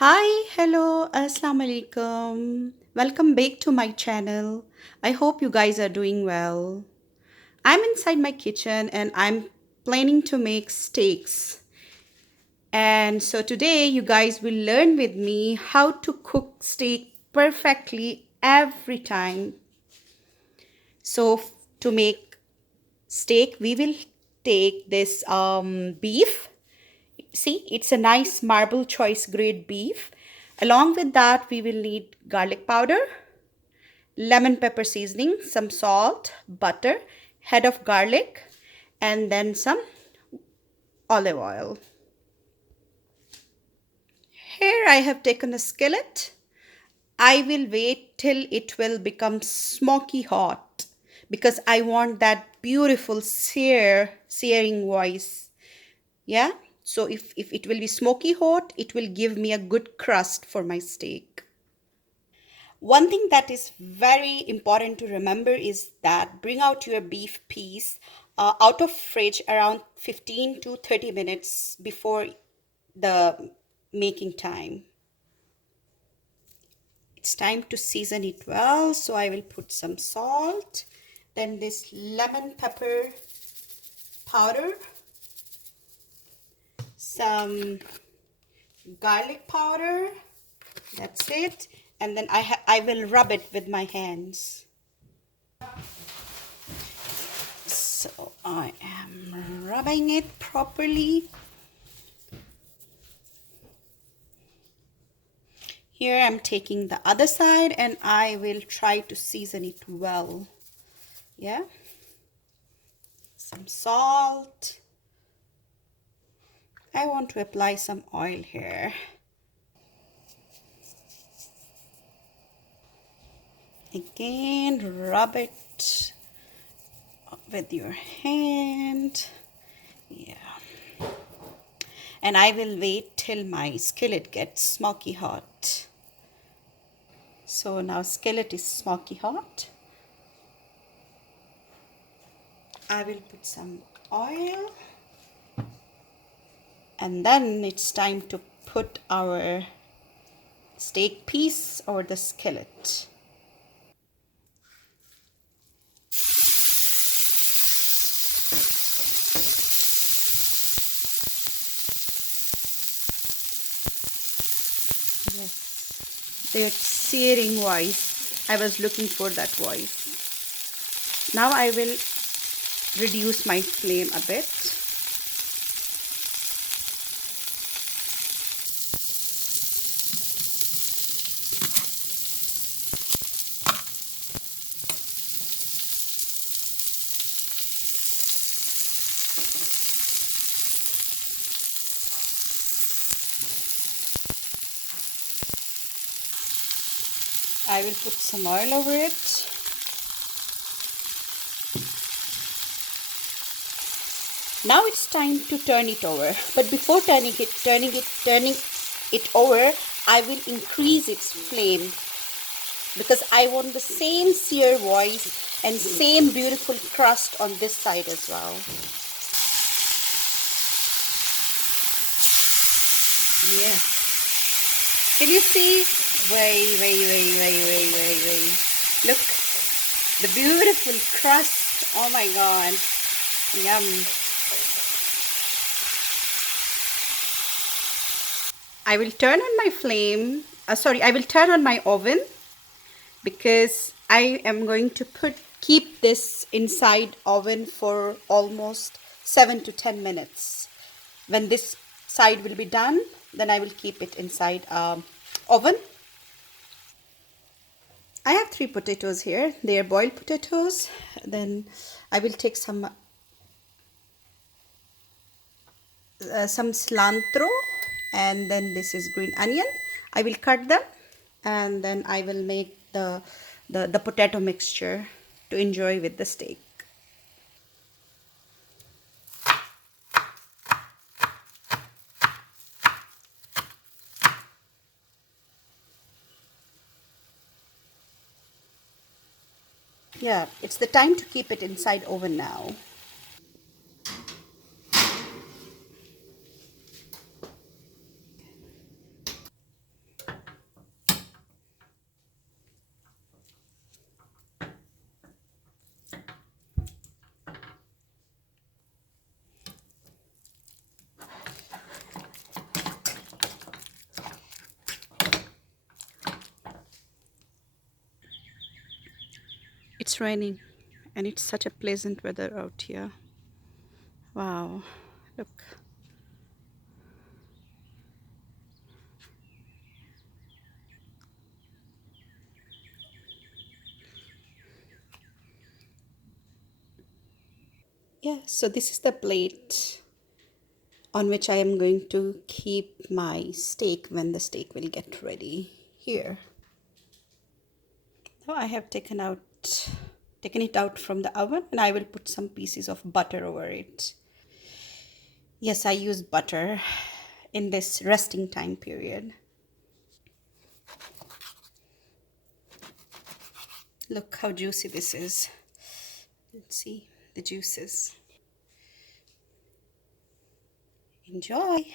Hi, hello, assalamu alaikum. Welcome back to my channel. I hope you guys are doing well. I'm inside my kitchen and I'm planning to make steaks. And so today you guys will learn with me how to cook steak perfectly every time. So to make steak, we will take this beef. See, it's a nice marble choice grade beef. Along with that, we will need garlic powder, lemon pepper seasoning, some salt, butter, head of garlic, and then some olive oil. Here I have taken a skillet. I will wait till it will become smoky hot because I want that beautiful searing voice. Yeah. So if it will be smoky hot, it will give me a good crust for my steak. One thing that is very important to remember is that bring out your beef piece out of fridge around 15 to 30 minutes before the making time. It's time to season it well, so I will put some salt, then this lemon pepper powder, some garlic powder, that's it, and then I will rub it with my hands. So I am rubbing it properly. Here I'm taking the other side and I will try to season it well. Yeah. Some salt. I want to apply some oil here. Again, rub it with your hand. Yeah. And I will wait till my skillet gets smoky hot. So now skillet is smoky hot. I will put some oil. And then it's time to put our steak piece over the skillet. Yes, that searing voice. I was looking for that voice. Now I will reduce my flame a bit. I will put some oil over it. Now it's time to turn it over. But before turning it over, I will increase its flame because I want the same sear voice and same beautiful crust on this side as well. Yeah. Can you see? Way. Look, the beautiful crust. Oh my God. Yum. I will turn on my flame. I will turn on my oven because I am going to keep this inside oven for almost 7 to 10 minutes. When this side will be done, then I will keep it inside oven. I have 3 potatoes here. They are boiled potatoes. Then I will take some cilantro, and then this is green onion. I will cut them and then I will make the potato mixture to enjoy with the steak. Yeah, it's the time to keep it inside oven now. It's raining and it's such a pleasant weather out here. Wow, look. Yeah, so this is the plate on which I am going to keep my steak when the steak will get ready. Here. Now I have taken it out from the oven and I will put some pieces of butter over it. Yes, I use butter in this resting time period. Look how juicy this is. Let's see the juices. Enjoy.